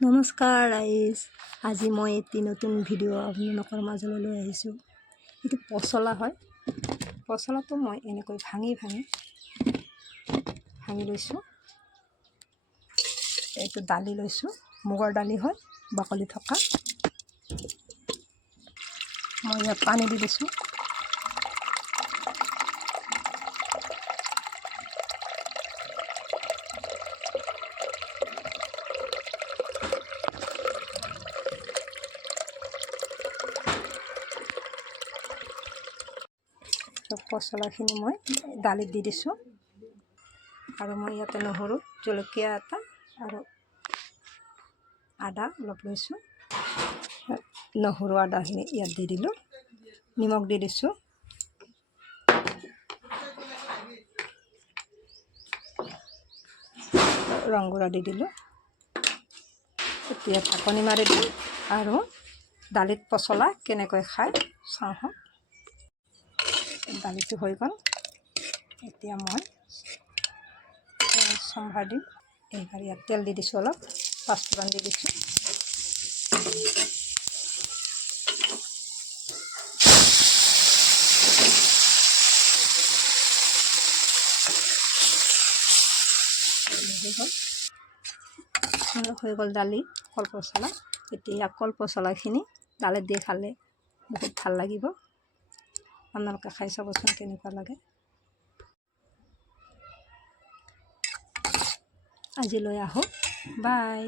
নমস্কাৰ ৰাইজ আজি মই এটি নতুন ভিডিঅ' আপোনালোকৰ মাজলৈ লৈ আহিছোঁ। এইটো পচলা হয়। পচলাটো মই এনেকৈ ভাঙি ভাঙি ভাঙি লৈছোঁ। এইটো দালি লৈছোঁ। মুগৰ দালি হয় বাকলি থকা। মই ইয়াত পানী দি দিছোঁ। চব পচলাখিনি মই দালিত দি দিছোঁ। আৰু মই ইয়াতে নহৰু, জলকীয়া এটা আৰু আদা অলপ লৈছোঁ। নহৰু আদাখিনি ইয়াত দি দিলোঁ। নিমখ দি দিছোঁ। ৰংগুড়া দি দিলোঁ। এতিয়া ঢাকনি মাৰি দিম। আৰু দালিত পচলা কেনেকৈ খায় চাওঁ। হওক দালিটো হৈ গ'ল। এতিয়া মই চম্ভাৰ দিম। এইবাৰ ইয়াত তেল দি দিছোঁ অলপ পাঁচফোৰণ দি দিছোঁ। হৈ গ'ল দালি কল পচলা এতিয়া কল পচলাখিনি দালিত দি খালে বহুত ভালো লাগিব। আপোনালোকে খাই চাবচোন কেনেকুৱা লাগে। আজিলৈ আহোঁ বাই।